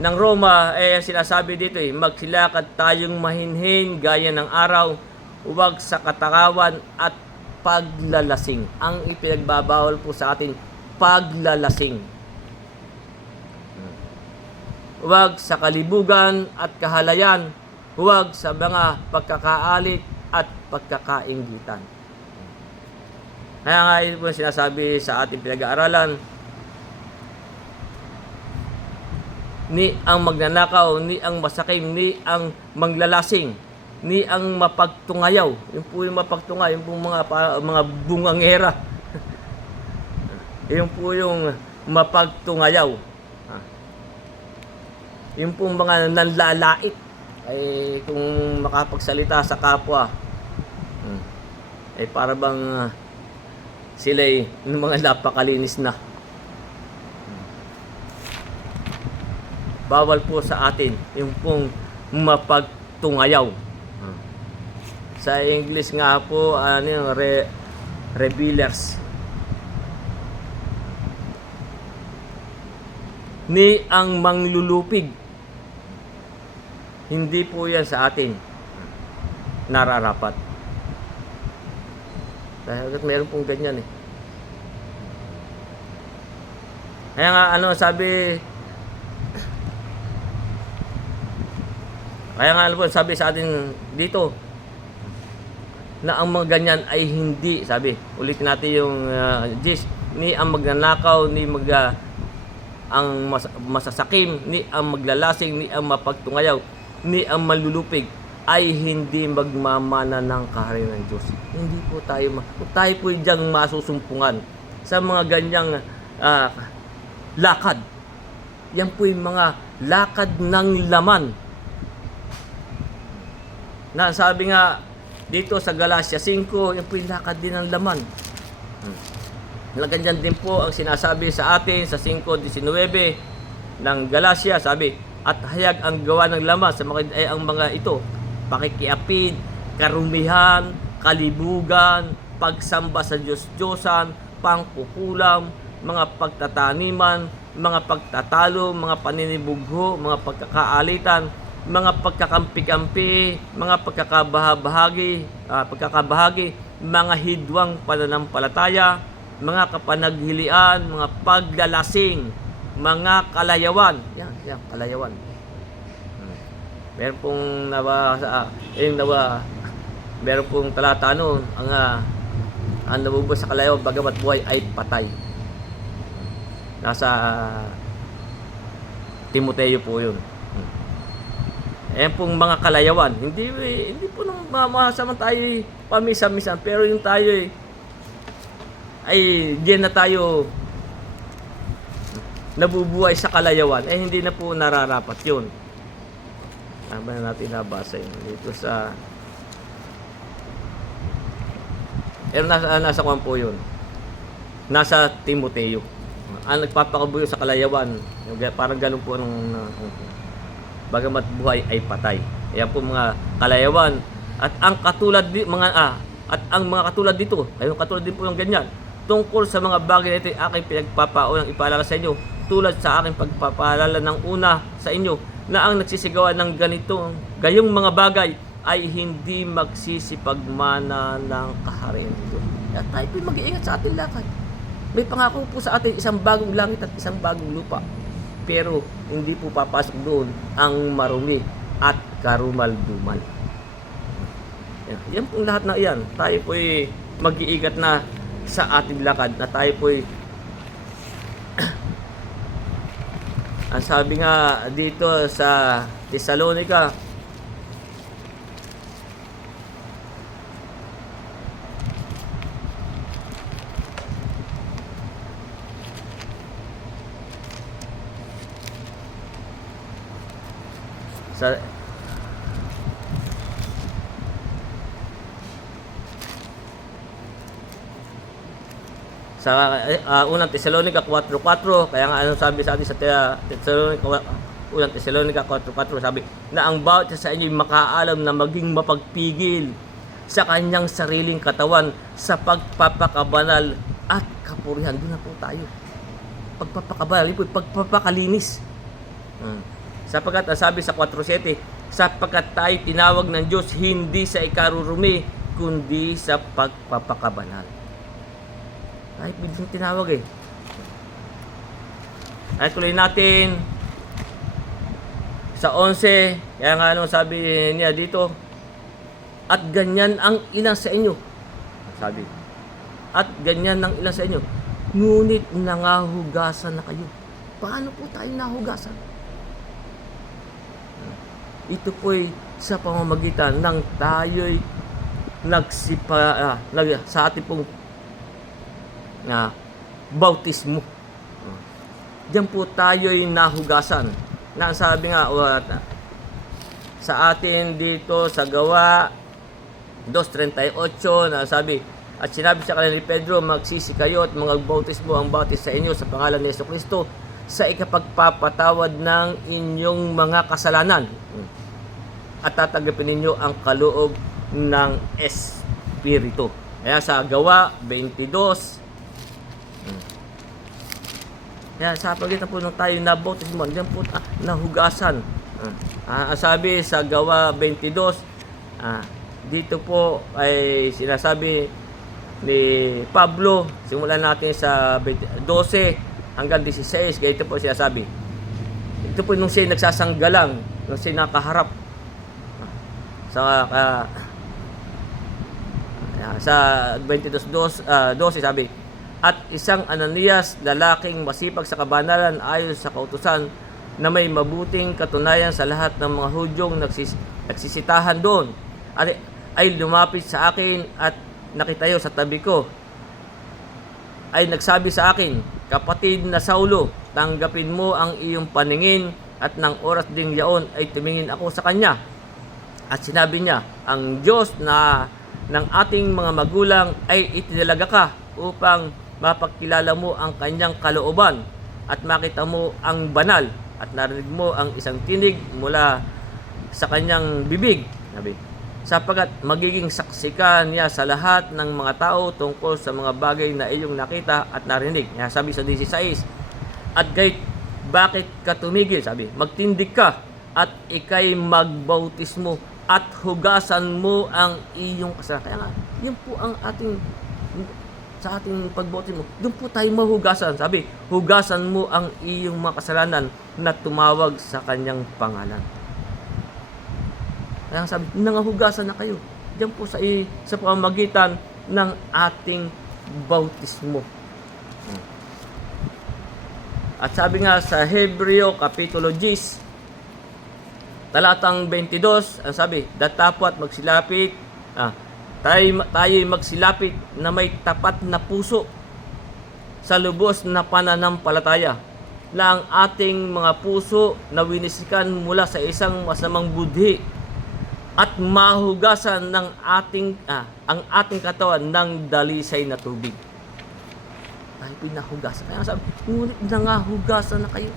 ng Roma, sinasabi dito magsilakad tayong mahinhin gaya ng araw, huwag sa katakawan at paglalasing. Ang ipinagbabawal po sa atin, paglalasing. Huwag sa kalibugan at kahalayan, huwag sa mga pagkakaalit at pagkakainggitan. Kaya nga yun po sinasabi sa ating pinag-aaralan, ni ang magnanakaw, ni ang masakim, ni ang manglalasing, ni ang mapagtungayaw. Yung po yung mapagtungayaw, yung po mga bungangera. Yung po yung mapagtungayaw. Yung pong mga nanlalait ay kung makapagsalita sa kapwa ay para bang sila'y mga napakalinis na. Bawal po sa atin yung pong mapagtungayaw. Sa English nga po revelers. Ni ang manglulupig. Hindi po yan sa atin nararapat. Dahil meron pong ganyan Kaya nga sabi sa atin dito na ang mga ganyan ay hindi, sabi, ulitin natin yung ni ang magnanakaw, ni ang masasakim, ni ang maglalasing, ni ang mapagtungayaw, ni ang malulupig ay hindi magmamana ng kaharian ng Diyos. Hindi po tayo tayo po diyang masusumpungan sa mga ganyang lakad. Yan po yung mga lakad ng laman. Na sabi nga dito sa Galacia 5, yan po yung lakad din ng laman. Ganyan din po ang sinasabi sa atin sa 5:19 ng Galacia, sabi, at hayag ang gawa ng laman sa ang mga ito, pakikiapid, karumihan, kalibugan, pagsamba sa Diyos-Diyosan, pangkukulam, mga pagtataniman, mga pagtatalo, mga paninibugho, mga pagkakaalitan, mga pagkakampi-kampi, mga pagkakabahagi, mga hidwang pananampalataya, mga kapanaghilian, mga paglalasing, mga kalayawan. Yan, kalayawan. Meron pong meron pong talata noon, ang nabubuhay sa kalayawan bagamat buhay ay patay. Nasa Timoteo po yun. Ayan pong mga kalayawan. Hindi po nang masaman tayo pamisa-misan, pero yung tayo ay diyan na tayo nabubuhay sa kalayawan, hindi na po nararapat yun. Tama na natin nabasa yun dito sa nasa kwan po yun, nasa Timoteo. Ang nagpapakabuyo sa kalayawan, parang ganun po bagamat buhay ay patay. Ayan po mga kalayawan. At ang katulad mga katulad dito, ayun katulad din po ng ganyan, tungkol sa mga bagay na ito aking pinagpapaunang ipaalala sa inyo, tulad sa aking pagpapaalala ng una sa inyo, na ang nagsisigawan ng gayong mga bagay ay hindi magsisipagmana ng kaharian ito. At tayo po'y mag-iingat sa ating lakad. May pangako po sa atin isang bagong langit at isang bagong lupa. Pero hindi po papasok doon ang marumi at karumal-dumal. Yan pong lahat na iyan. Tayo po'y mag-iingat na sa ating lakad, na tayo po'y ang sabi nga dito sa Thessalonica, unang Thessalonica 4:4, kaya nga anong sabi sa atin sa unang Thessalonica 4:4, sabi na ang bawat isa sa inyo makaalam na maging mapagpigil sa kanyang sariling katawan sa pagpapakabanal at kapurihan. Doon na po tayo. Pagpapakabanal, pagpapakalinis. Sapagkat sabi sa 4:7, sapagkat tayo tinawag ng Diyos hindi sa ikarurumi, kundi sa pagpapakabanal. Tayo biglang tinawag Ay tuloy natin sa 11, kaya nga sabi niya dito, at ganyan ang ilan sa inyo. Sabi, at ganyan ang ilan sa inyo, ngunit nangahugasan na kayo. Paano po tayo nahugasan? Ito po'y sa pamamagitan ng tayo'y sa ating pong bautismo. Diyan po tayo'y nahugasan. Na sabi nga sa atin dito sa Gawa 2:38, na sabi, at sinabi sa kanila ni Pedro, magsisi kayo at magbautismo ang bautis sa inyo sa pangalan ni Jesucristo sa ikapagpapatawad ng inyong mga kasalanan, at tatanggapin ninyo ang kaloob ng Espiritu. Kaya sa Gawa 22, kaya sa pagitan po nung tayo nabautismo, diyan po nahugasan. Sabi sa Gawa 22, dito po ay sinasabi ni Pablo, simulan natin sa 12 hanggang 16, ganito po sinasabi. Ito po nung siya nagsasanggalang, nung siya nakaharap sa 22:12, sabi, at isang Ananias, lalaking masipag sa kabanalan ayon sa kautusan, na may mabuting katunayan sa lahat ng mga Hudyong nagsisitahan doon, ay lumapit sa akin at nakitayo sa tabi ko, ay nagsabi sa akin, kapatid na Saulo, tanggapin mo ang iyong paningin, at ng oras ding yaon ay tumingin ako sa kanya. At sinabi niya, ang Diyos ng ating mga magulang ay itinalaga ka upang mapagkilala mo ang kanyang kalooban at makita mo ang banal at narinig mo ang isang tinig mula sa kanyang bibig. Sapagkat magiging saksi ka niya sa lahat ng mga tao tungkol sa mga bagay na iyong nakita at narinig. Sabi sa 16, at gayt, bakit ka tumigil? Sabi, magtindig ka at ikay magbautismo at hugasan mo ang iyong kasalanan. Kaya nga, yun po ang sa ating pagbautismo, doon po tayo mahugasan. Sabi, hugasan mo ang iyong mga kasalanan na tumawag sa kanyang pangalan. Kaya sabi, nangahugasan na kayo. Diyan po sa pamamagitan ng ating bautismo. At sabi nga sa Hebreo Kapitulo 10, talatang 22, ang sabi, datapwat magsilapit, tayo'y magsilapit na may tapat na puso sa lubos na pananampalataya, na ang ating mga puso na winisikan mula sa isang masamang budhi at mahugasan ng ang ating katawan ng dalisay na tubig. Tayo pinahugasan. Kaya sabi, ngunit nangahugasan na kayo.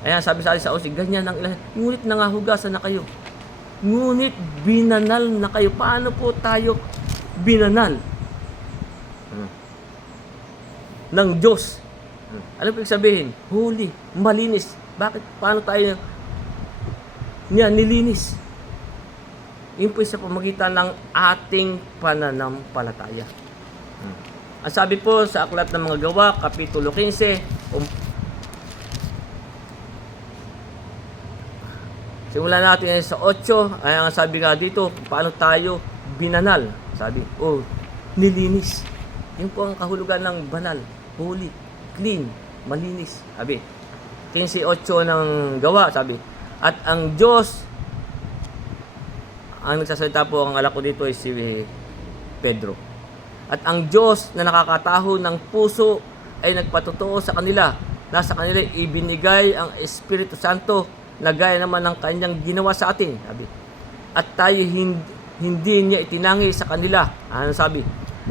Ayan, sabi sa Alice Ausig, ganyan ang ilan. Ngunit nangahugasan na kayo. Ngunit binanal na kayo. Paano po tayo binanal? Ng Diyos. Ano po sabihin? Holy, malinis. Bakit? Paano tayo nilinis? Yun po sa pamagitan ng ating pananampalataya. Ang sabi po sa Aklat ng mga Gawa, Kapitulo 15, simulan natin sa 8, ay ang sabi nga dito, paano tayo binanal? Sabi, nilinis. Yun po ang kahulugan ng banal, holy, clean, malinis. Sabi, 15:8 ng Gawa, sabi, at ang Diyos, ang nagsasalita po, ang alak ko dito ay si Pedro. At ang Diyos na nakakataho ng puso ay nagpatotoo sa kanila, na sa kanila ibinigay ang Espiritu Santo na gaya naman ng kanyang ginawa sa atin. Sabi. At tayo hindi niya itinangi sa kanila. Ano sabi?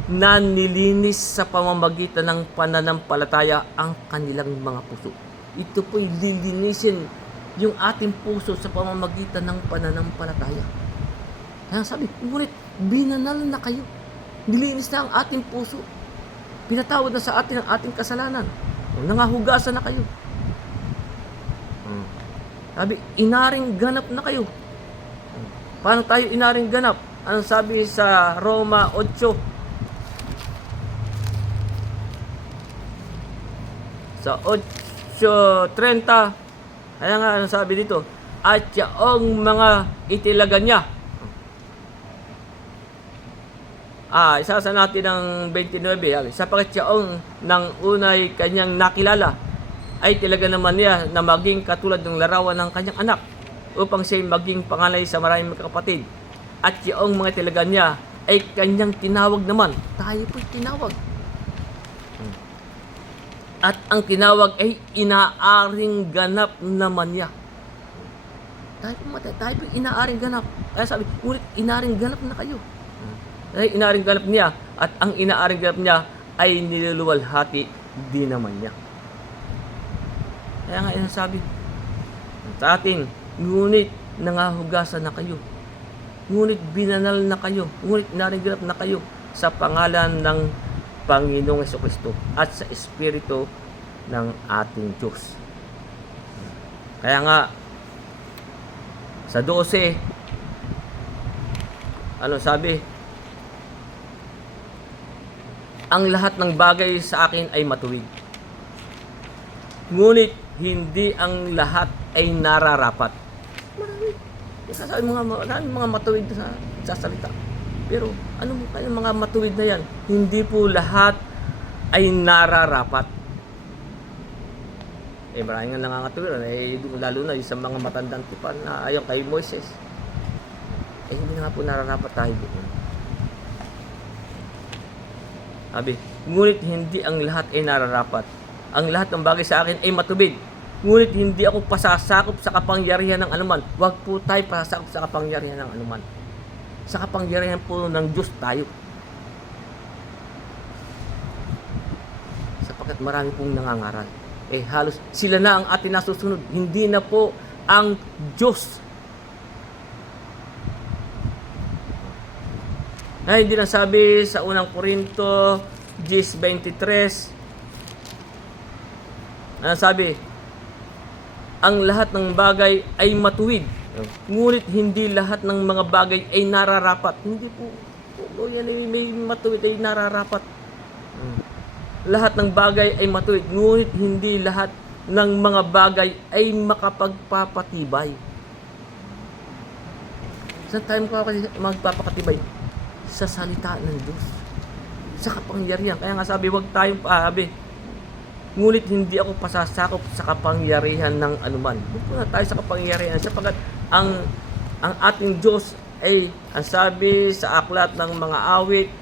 Na nilinis sa pamamagitan ng pananampalataya ang kanilang mga puso. Ito po'y lilinisin yung ating puso sa pamamagitan ng pananampalataya. Kaya sabi, ngunit binanal na kayo. Nilinis na ang ating puso. Pinatawad na sa atin ang ating kasalanan. Nangahugasan na kayo. Sabi, inaring ganap na kayo. Paano tayo inaring ganap? Ano sabi sa Roma 8? Sa 8:30, kaya nga, ano sabi dito? At yaong mga itilagan niya. Isasa natin ng 29. Sapagkat yaong ng unay kanyang nakilala, ay tilaga naman niya na maging katulad ng larawan ng kanyang anak, upang siya'y maging panganay sa maraming kapatid. At yaong mga tilaga niya ay kanyang tinawag naman. Tayo po'y tinawag. At ang tinawag ay inaaring ganap naman niya. Tayo po'y inaaring ganap. Kaya sabi, ngunit inaaring ganap na kayo. Ay inaaring ganap niya, at ang inaaring ganap niya ay niluluwalhati din naman niya. Kaya nga sabi sa atin, ngunit nangahugasan na kayo, ngunit binanal na kayo, ngunit inaaring ganap na kayo sa pangalan ng Panginoong Jesucristo at sa Espiritu ng ating Diyos. Kaya nga sa 12, ano sabi? Ang lahat ng bagay sa akin ay matuwid. Ngunit hindi ang lahat ay nararapat. Marami. Sasabi mga matuwid sa salita. Pero ano mo kaya mga matuwid na yan? Hindi po lahat ay nararapat. Marami nga nangangatuwid. Lalo na yung sa mga matandang tipan na ayaw kay Moises. Hindi nga po nararapat tayo doon. Sabi, ngunit hindi ang lahat ay nararapat. Ang lahat ng bagay sa akin ay matubid. Ngunit hindi ako pasasakop sa kapangyarihan ng anuman. Huwag po tayo pasasakop sa kapangyarihan ng anuman. Sa kapangyarihan po ng Diyos tayo. Sapagkat marami pong nangangaral. Halos sila na ang ating nasusunod. Hindi na po ang Diyos. Hindi na sabi sa unang Korinto 10:23. Sabi, ang lahat ng bagay ay matuwid. Ngunit hindi lahat ng mga bagay ay nararapat. Hindi po. May matuwid ay nararapat. Lahat ng bagay ay matuwid. Ngunit hindi lahat ng mga bagay ay makapagpapatibay. Saan tayo magpapakatibay? Sa salita ng Diyos. Sa kapangyarihan. Kaya nga sabi, huwag tayong paabi. Ngunit hindi ako pasasakop sa kapangyarihan ng anuman. Huwag po na tayo sa kapangyarihan. Sapagat ang ating Diyos ay, ang sabi sa aklat ng mga awit,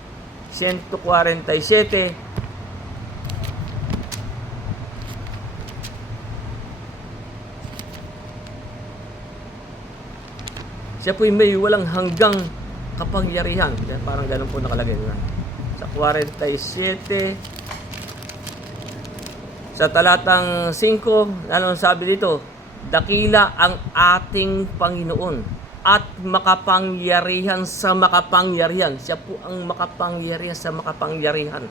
147, siya po'y may walang hanggang kapangyarihan. Yan, parang ganun po nakalagay. Sa 47, sa talatang 5, anong sabi dito? Dakila ang ating Panginoon at makapangyarihan sa makapangyarihan. Siya po ang makapangyarihan sa makapangyarihan.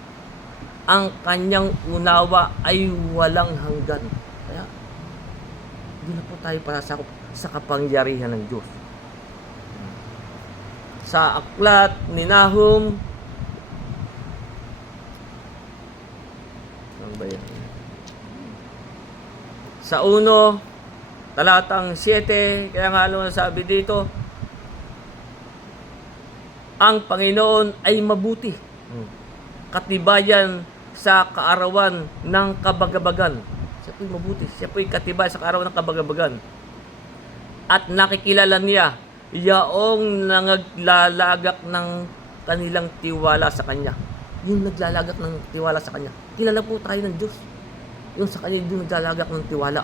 Ang kanyang unawa ay walang hanggan. Kaya, hindi na po tayo pasasakop sa kapangyarihan ng Diyos. Sa aklat ni Nahum, ano ba yan? Sa 1, talatang 7, kaya nga ano sabi dito, ang Panginoon ay mabuti, katibayan sa kaarawan ng kabagabagan. Siya po'y mabuti, siya po'y katibay sa kaarawan ng kabagabagan. At nakikilala niya yaong naglalagak ng kanilang tiwala sa Kanya. Yung naglalagak ng tiwala sa Kanya. Kilala po tayo ng Diyos. Yung sa Kanya, yung naglalagak ng tiwala.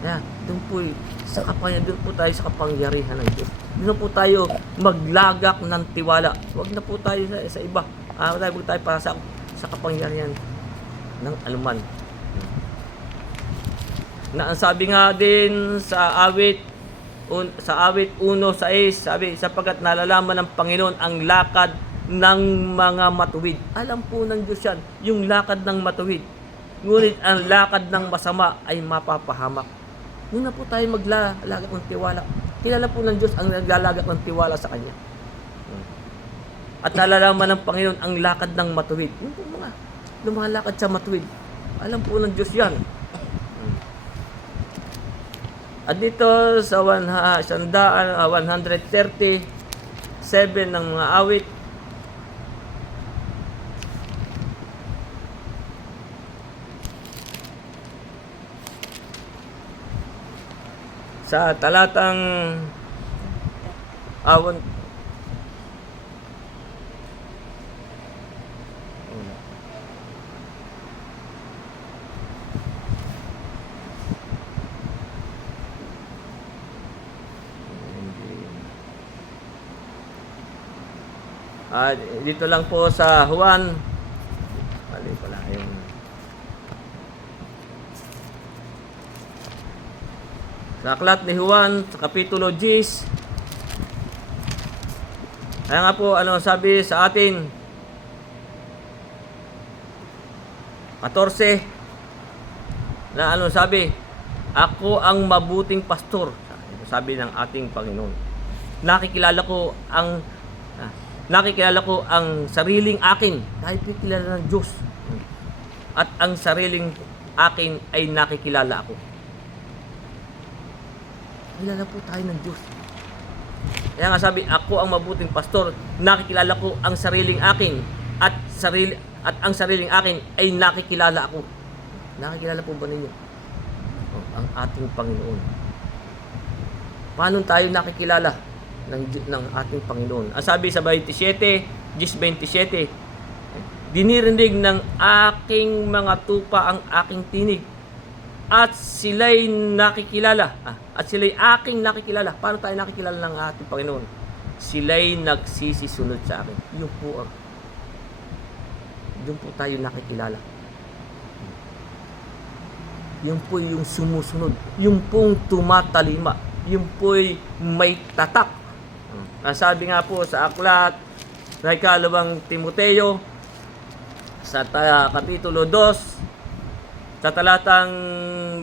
Kaya, doon po, doon po tayo sa kapangyarihan ng Diyos. Doon po tayo maglagak ng tiwala. Huwag na po tayo sa iba. Huwag tayo para sa kapangyarihan ng anuman. Na ang sabi nga din sa awit 1:6, sabi, sapagkat nalalaman ng Panginoon ang lakad ng mga matuwid. Alam po ng Diyos yan, yung lakad ng matuwid. Ngunit ang lakad ng masama ay mapapahamak. Huwag na po tayo maglalagak ng tiwala. Kilala po ng Diyos ang naglalagak ng tiwala sa Kanya. At nalalaman ng Panginoon ang lakad ng matuwid. Yung po mga lumalakad sa matuwid. Alam po ng Diyos yan. At dito sa 137 ng mga awit, sa talatang dito lang po sa Juan. Mali pala yung sa aklat ni Juan sa kapitulo 10. Kaya nga po ano sabi sa atin 14 na ano sabi, ako ang mabuting pastor, sabi ng ating Panginoon. Nakikilala ko ang sariling akin dahil kilala ng Diyos. At ang sariling akin ay nakikilala ako. Kilala po tayo ng Diyos. Kaya nga sabi, ako ang mabuting pastor, nakikilala ko ang sariling akin at ang sariling akin ay nakikilala ako. Nakikilala po ba ninyo? Ang ating Panginoon. Paano tayo nakikilala ng ating Panginoon? Ang sabi sa 27, dinirinig ng aking mga tupa ang aking tinig at sila'y nakikilala. At sila'y aking nakikilala. Paano tayo nakikilala ng ating Panginoon? Sila'y nagsisisunod sa akin. Yun po tayo nakikilala. Yun po yung sumusunod. Yung pong tumatalima. Yung po'y may tatak. Ang sabi nga po sa aklat na ikalawang Timoteo sa kapitulo 2 sa talatang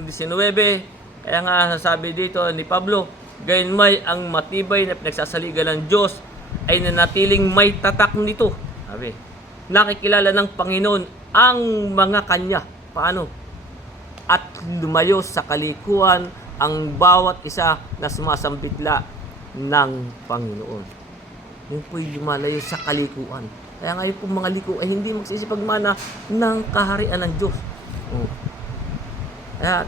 19, kaya nga sabi dito ni Pablo, gayunmay ang matibay na pinagsasaligan ng Diyos ay nanatiling may tatak nito. Sabi, nakikilala ng Panginoon ang mga kanya. Paano? At lumayo sa kalikuan ang bawat isa na sumasambitla ng Panginoon. Yun po'y lumalayo sa kalikuan. Kaya ngayon po mga liko ay hindi magsisipagmana ng kaharian ng Diyos. Kaya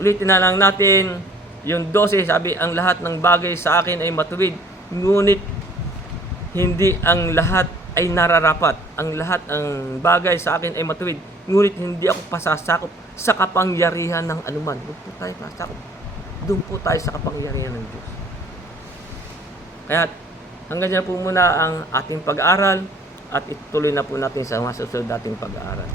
ulitin na lang natin yung 12, sabi, ang lahat ng bagay sa akin ay matuwid, ngunit hindi ang lahat ay nararapat. Ang lahat ng bagay sa akin ay matuwid, ngunit hindi ako pasasakop sa kapangyarihan ng anuman. Doon po tayo pasakop. Doon po tayo sa kapangyarihan ng Diyos. Kaya hanggang dyan po muna ang ating pag-aaral at ituloy na po natin sa mga susunod nating pag-aaral.